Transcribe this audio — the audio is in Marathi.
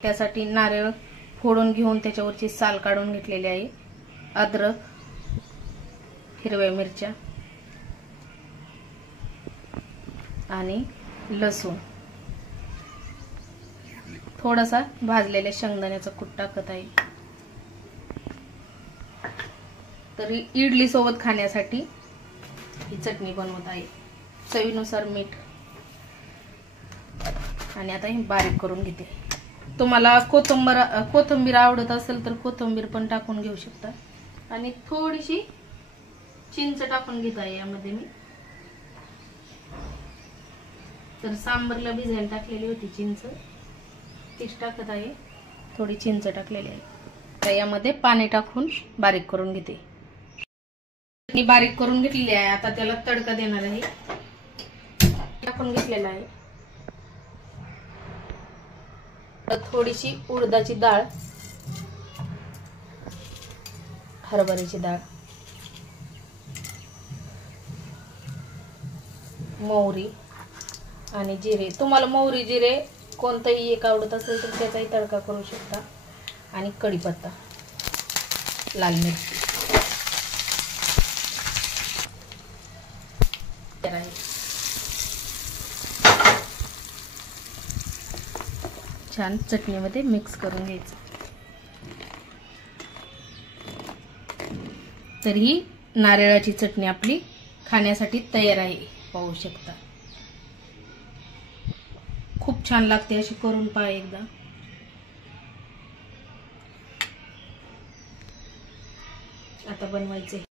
त्यासाठी नारळ फोडून घेऊन त्याच्यावरची साल काढून घेतलेली आहे, अद्रक, हिरव्या मिरच्या आणि लसूण, थोडासा भाजलेल्या शेंगदाण्याचा कूट टाकत आहे। तरी इडली सोबत खाण्यासाठी ही चटणी बनवत आहे। चवीनुसार मीठ आणि आता ही बारीक करून घेते। तुम्हाला कोथिंबीर आवडत असेल तर कोथिंबीर पण टाकून घेऊ शकता आणि थोडीशी चिंच टाकून घेत आहे यामध्ये मी। तर सांबरला भिजायला टाकलेली होती चिंच, तीच टाकत आहे, थोडी चिंच टाकलेली आहे। तर यामध्ये पाणी टाकून बारीक करून घेते। चटणी बारीक करून घेतलेली आहे, आता त्याला तडका देणार आहे। टाकून घेतलेला आहे, तर थोडीशी उडदाची डाळ, हरभऱ्याची डाळ, मोहरी आणि जिरे, तुम्हाला मोहरी जिरे कोणताही एक आवडत असेल तर त्याचाही तडका करू शकता, आणि कढीपत्ता, लाल मिरची छान चटणीमध्ये मिक्स करून घ्यायचं। तर ही नारळाची चटणी आपली खाण्यासाठी तयार आहे, पाहू शकता। खूप छान लागते, अशी करून पहा एकदा। आता बनवायचे।